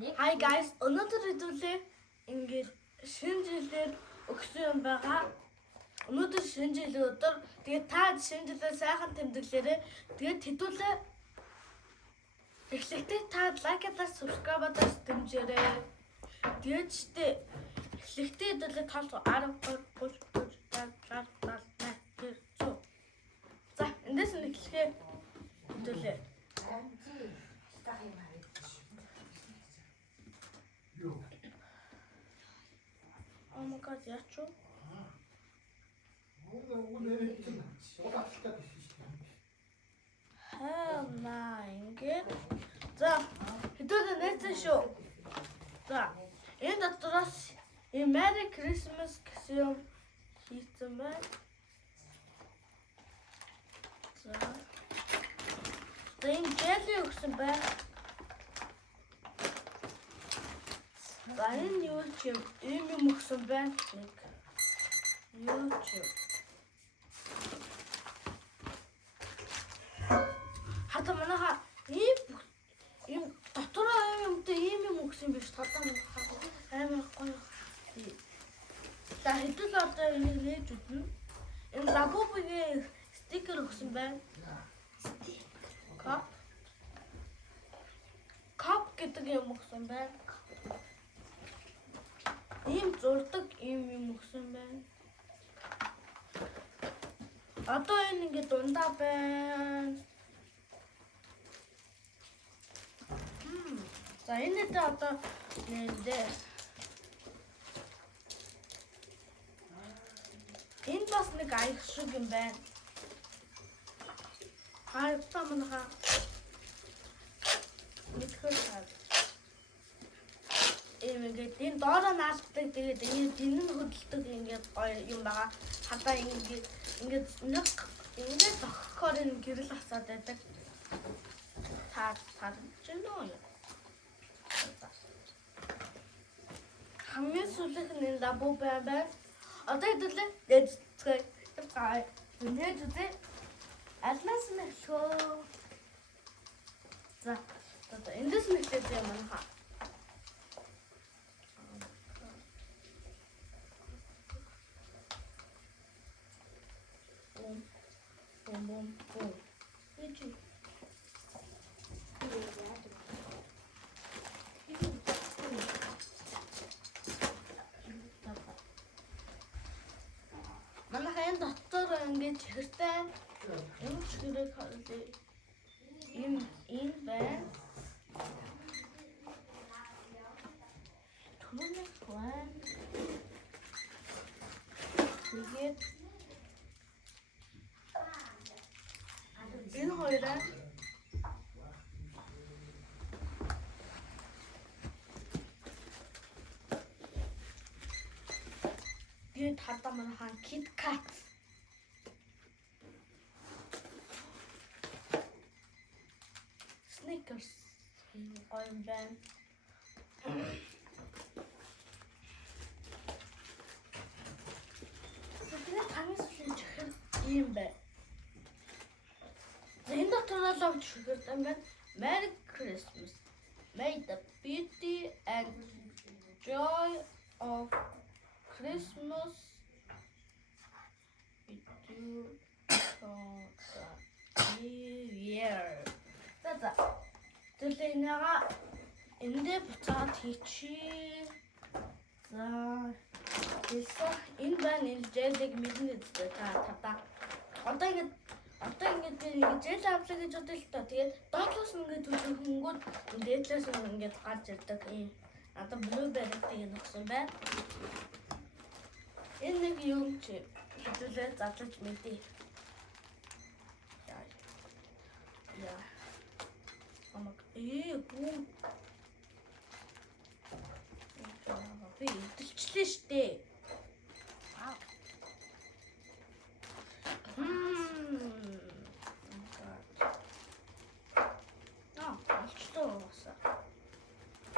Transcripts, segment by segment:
Hi guys, өнөөдөр хэдүүлээ ингээд шинэ жилээр өгсөн юм байгаа. Өнөөдөр шинэ жилийн өдөр. Тэгээд та шинэ жилээ сайхан тэмдэглээрэй. Тэгээд хэдүүлээ эхлэхдээ та лайкадаа, subscribe-адаа дэмжээрэй. Тэгээд штэ эхлэхдээ хэдүүлээ тоолцоо 10 За, эндээс нь эхлэхээ хэдүүлээ. Oh my god, яачуу? Ингээд. За, хэдүүлээ нээсэн шүү. За, энэ дотроос Merry Christmas гэсэн юм хийсэн байна. За. Энэ jelly өгсөн байна. За, энэ юу ч юм өгсөн байна. Юу ч юм. Хата манайха ийм дотороо юмтай ийм юм өгсөн биш. Тодоо амар гоё. За, хэдүүл одоо энийг нээж үзмэ. Энэ лабубигийн стикер өгсөн байна. Cup гэдэг юм өгсөн байна. Ийм зурдаг юм өгсөн байна. Одоо энэ ингээд дундаа байна. За энэ дэ одоо нэрдээ. Энэ бас нэг аяг шиг юм байна. Хаалтаа манайха мэдхэл ингээд энэ доороо наалдаг тэгээд ингээд энэ нь хөдөлдөг ингээд гоё юм байгаа. Хадаа ингээд нэг ингээд зохихоор энэ гэрэл асаад байдаг. Таар чинь юу? Хамгийн сүүлийнх нь энэ лабу байна. Одоо хэдүүлээ дэцгээ. Гай. Үнэ зүтэй. Алнаас нь шөө. За. Одоо эндээс нь хэлээд юм аа. Бум. Эчи. Манайхан дотор ингээд чихэртэй юм чихрэг хаалээ. Ийм байна. Түнэг байна. Тэгээд энэ хоёроо тэгээд хадаа манайхан Kit Kat Snickers гоё юм байна. Тэгээд хамгийн сүүлийн чихэр ийм байна. Энэ дотор лав чихэр юм байна. Merry Christmas. May the beauty and joy of Christmas with you for the new year. За. Тэгэлээ нэга эндээ буцаад хийчихье. За. Энэ байна энэ jelly-г мэднэ үстэй та. Одоо ингээд жил авлаа гэж бодъё л тоо. Тэгээд доотлоос ингээд хөнгүүд дээдлээс ингээд гарч ирдэг. Одоо blueberry-тэй өгсөн байна. Энэ нэг юм чи хэдүүлээ задлаж мэдээ. Яа. Амаг бүүм. Би идэлчлээ штэ. Вау.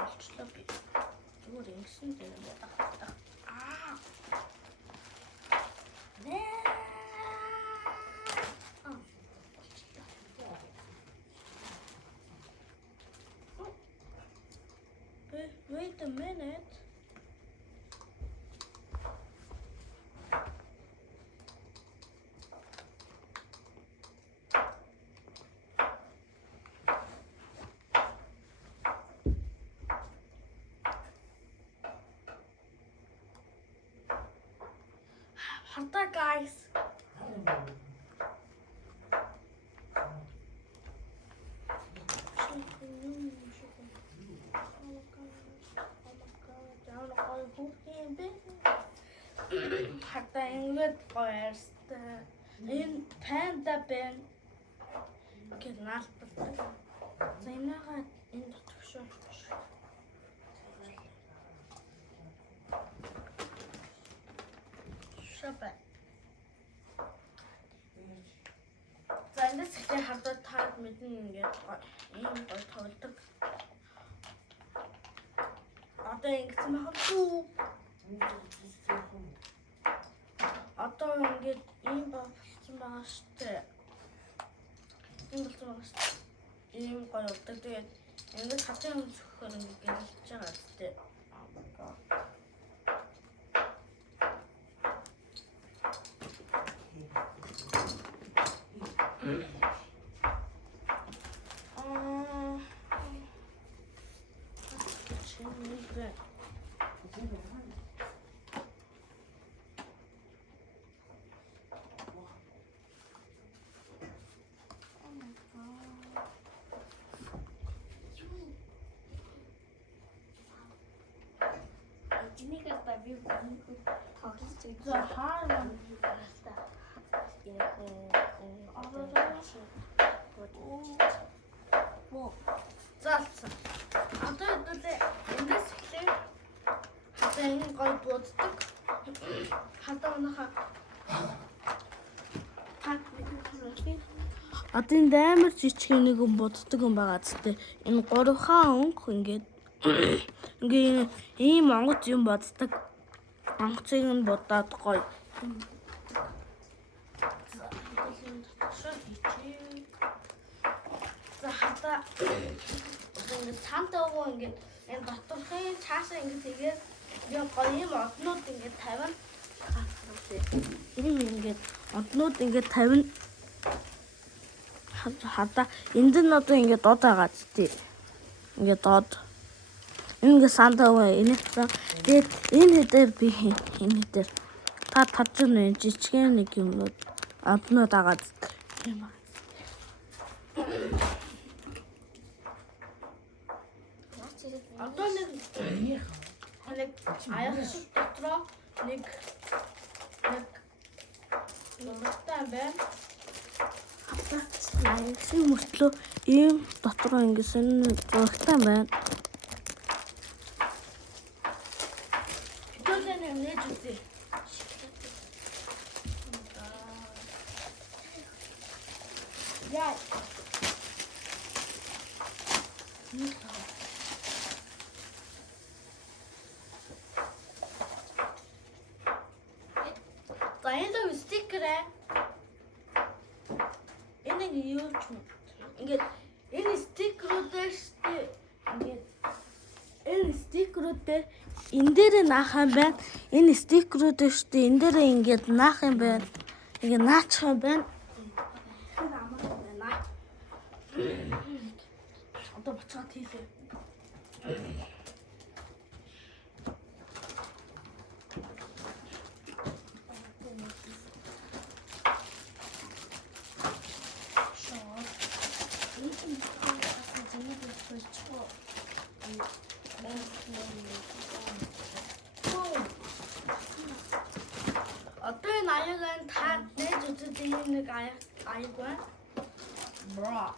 Алчлаа би. Зүгээр ингэсэн дээр юм байна. a minute. Hunter guys. Хата ингээд гоёрстай. Энэ панда бэн гэж наалтдаг. За энэгээ энэ дотгошоо. Шабай. За энэ сэхтэй хадад таад мэднэ ингээд ийм гоё тоглодог. Одоо ингэсэн баггүй. Одоо ингээд ийм болсон байгаа штэ. Ийм болсон байгаа штэ. Ийм гоё болдог. Тэгээд ингээд хатын юм зөвхөр ингээд гэрэлж байгаа штэ. Энийг баби тоглож За хаана заалсан. Одоо хэдүүлээ эндээс эхлэе. Хатаа энэ гой дууддаг. Хатаа унаха одоо энэ амар жижиг нэг юм буддаг юм байгаа зү. Энэ гурван өнгө ингээд ингээ ийм онгоц юм боддог. Онгоцыг нь будаад гоё. За хата ингээ цаантаа өгөө ингээ энэ доторхын цаашаа ингээ тэгээд яг гоё юм однууд ингээ тавина. Энэ ингээ однууд ингээ тавина. Хата энд нь одоо ингээ дод байгаа зү. Ингээ дод ингээ сандаа энэ тэгээд энэ хэдээр би энэ хэдээр та тадж нэг жижигхэн нэг юмнууд однууд байгаа юм. Одоо нэг аяас дотроо нэг номертай байна. Аяасын мөртлөө ийм дотроо ингэсэн зурагтай байна. Yeah. Заянда стикер ээ. Энэ юу ч юм. Ингээд энэ стикерүүдээс ингээд энэ стикерүүдээр энэ дээр наах юм байна. Энэ стикерүүдээс энэ дээр ингээд наах юм байна. Ингээд наачих юм байна. Одоо бацаад хийлээ. Одоо энэ аягаар та нээж үзэж ийм нэг аяг байна. Бра.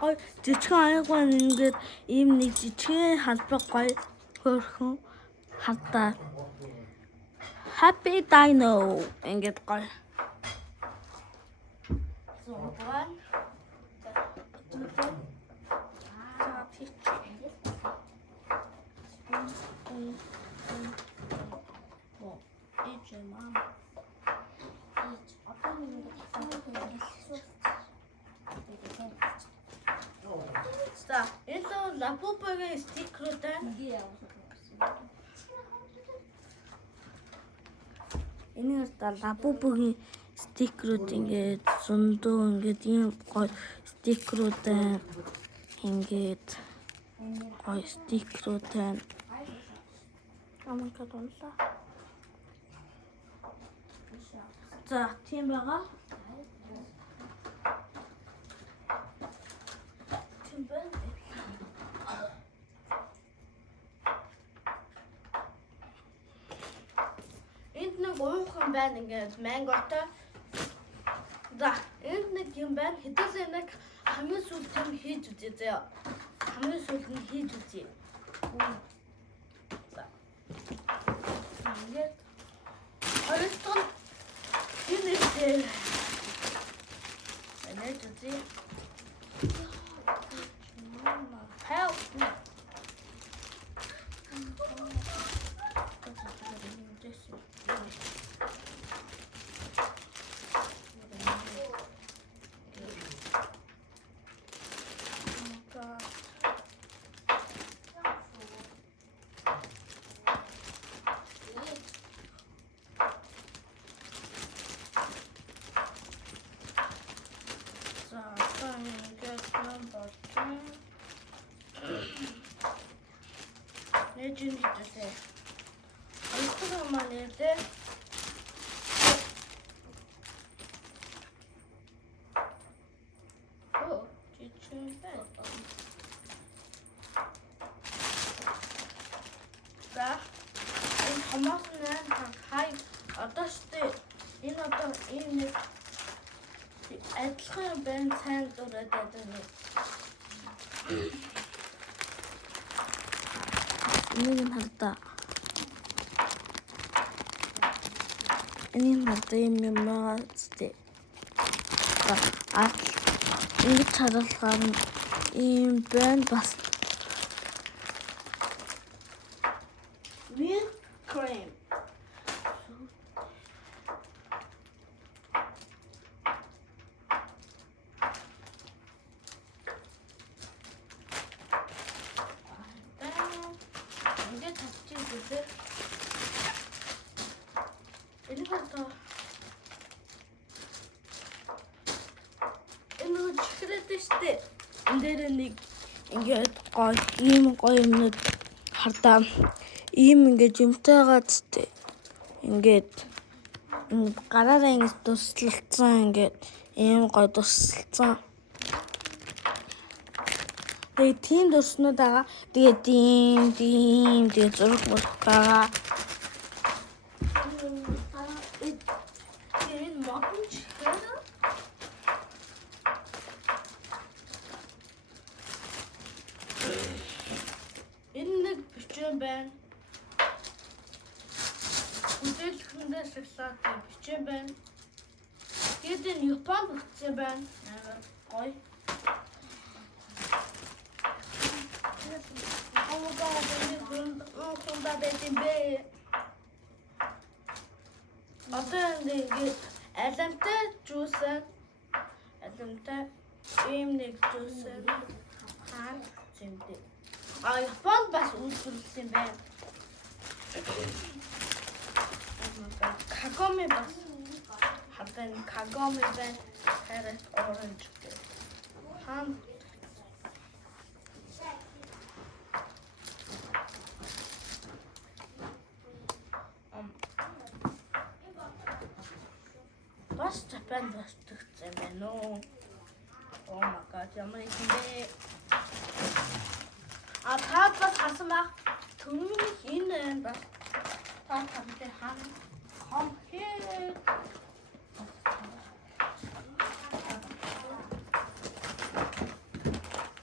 Гой жижигхэн аягаа ингээд ийм нэг жижигхэн халбар гой хөөрхөн хатаа Happy Dino ингээд гой. Лапупагийн стикерүүдээ 이게 явуулсан. Энэ лапупагийн стикерүүд ингээд зөндөө ингээд ийм гоё стикерүүдээ ингээд гоё стикерүүдээ аманка донлаа. За, тийм байгаа. тийм байна. Энд нэг уухан байна ингээд манготой. За, энд нэг юм байна. Хэдүүлээ нэг хамгийн сүүлд юм хийж үзье заяа. Хамгийн сүүлд нь хийж үзье. За. Ингээд оролцсон. Энэ дээр. Энэж үзье. Help. Legend ito ito naman ito. Oh, chicken bed. За, энэ хамаас нь хай одоо штэ энэ одоо энэ адилхан байна сайн дураад байна. Энийг нь хардаа. Энийг хардаа юм байгаа зү. Ингэж харуулахаар ийм байна бас. Milk cream. Ингээд татчих үзээ. Энэ хата. Энэ чихрэдэж штэ. Энд дээр нэг ингээд гоё ийм гоё юмнууд хардаа ийм ингээд юмтай байгаа зү. Ингээд гараараа ингэж туслалцсан ингээд ийм гоё туслалцсан. Тэгээ тийм дурснууд байгаа. Тэгээ тийм тэгээ зураг байгаа. Энэ модон чихрэ. Энэ нэг бичэн байна. Үдэлхэндээ шоколад бичэн байна. Тэгээд энэ Японд бүтсэн байна. Гоё. Одоо ингээд аламтай жуусаа аламтай ийм нэг жуусаа хаан зэмдээ. Японд бас үйлдвэрлэсэн байна. Кагоми бас хатан кагоми байна. Хараад оранж гэх. Хаан бас Japan бас тэгсэн байна уу? Oh my god, ямар их бэ? Таад бас хасан баг. Түмний энэ бас таад хамтаа хам хээ.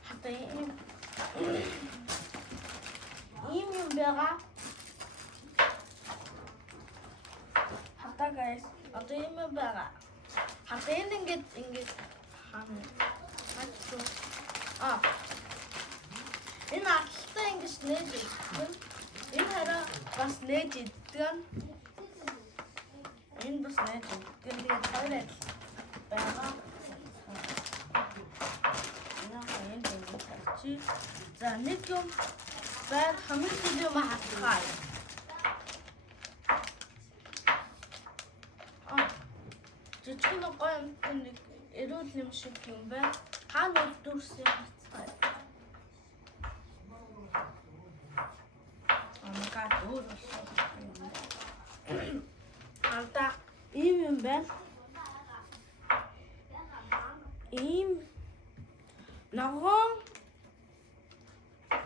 Хатаа ийм юм байгаа. Хатаа guys, одоо ийм юм байгаа. Хатаа ингээд хам. Энэ аталтай ингэж нээж идэх. Энэ хараа бас нээж идэх. Энэ бас нээж идэх. Тэгээд хоёр адил байгаа. Энэ энэ тарчи. За нэг юм байна хамгийн сүүлийн юм хатгаа. Жижигхэн гоё юм нэг эрүүл юм шиг юм байна. Хаана үлдүүрсэн хатгаа. Амгаа дөр болсон. Анда ийм юм байна. Ийм ногоон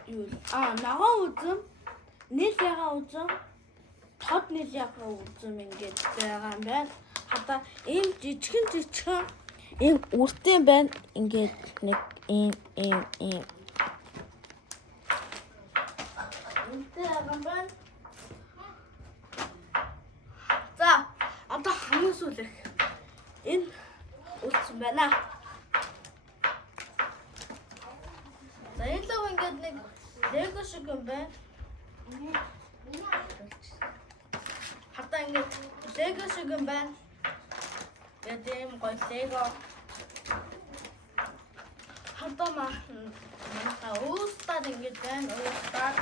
юу ногоон үзэм нийлээгаа үзэм тод нийлээгаа үзэм ингэж байгаа юм байна. Хата ийм жижигхэн ийм үртэй байна. Ингээд нэг ийм үртэй байгаа юм байна. За одоо хамгийн сүүлэх энэ үлдсэн байна. За энэ л ингээд нэг лего шиг юм байна. Хата ингээд лего шиг юм байна. Гэдэм гоё лего. Хата манайхаа уустаар ингээд байна. Уустаар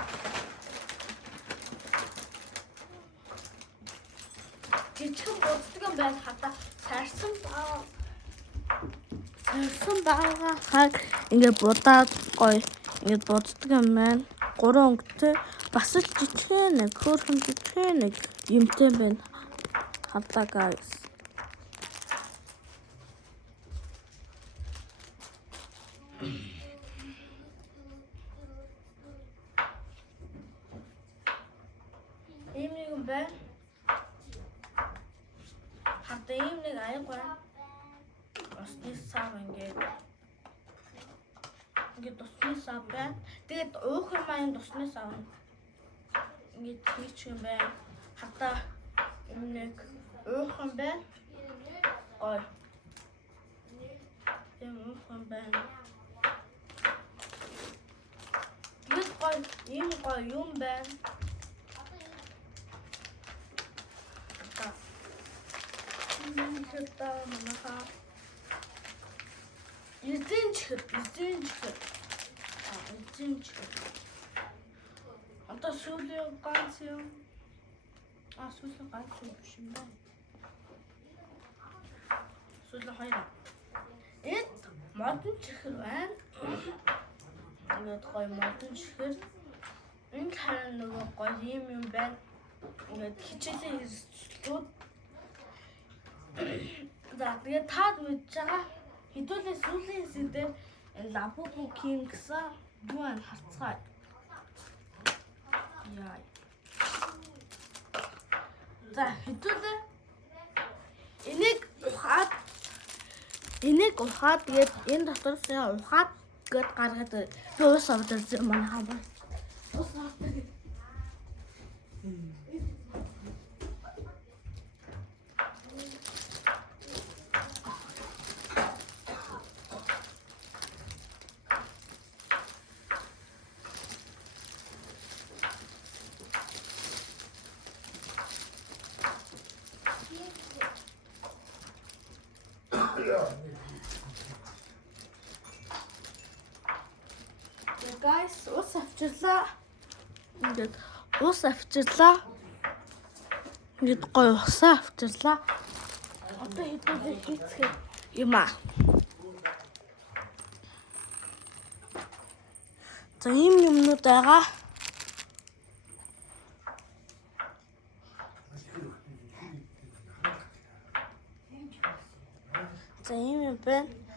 жижигхэн боддог юм байна. Хата сарсан байгаа хаг ингээд будаад гоё ингээд боддог юм байна. 3 өнгөтэй бас л жижигхэн нэг хөөрхөн жижигхэн нэг юмтай байна. Хата guys. Ийм нэг юм байна. Хата ийм нэг аяг байна. Осны сав ингээд тусны сав байна. Тэгээд уухар маань тусны сав. Ингээд тийч юм байна. Хата ийм нэг уухар байна. Ой. Ийм уухар байна. Тэгээд гоё ийм гоё юм байна. Хата манайхаа эзэн чихэр. Одоо сүүлийн ганц юм. Сүүлийн ганц юм биш юм байна. Сүүлийн хоёр. Эд модон чихэр байна. Ингээд гоё модон чихэр. Энэ харин нөгөө гоё юм байна. Ингээд хичээлийн хэрэгслүүд. За тэгээд таад мэдж байгаа. Хэдүүлээ сүүлийн хэсэгдээ лабубу ким гэсэн юу ан харцгаа. Яа. За хэдүүлээ энийг ухаад тэгээд энэ дотроос ухаад гээд гаргаад уус авдаг юм манайхаа байна. Уус авдаг. Guys, ус авчирлаа. Ингээд ус авчирлаа. Ингээд гоё усаа авчирлаа. Одоо хэдүүлээ хийцгээ юм аа. За ийм юмнууд байгаа. За ийм юм байна.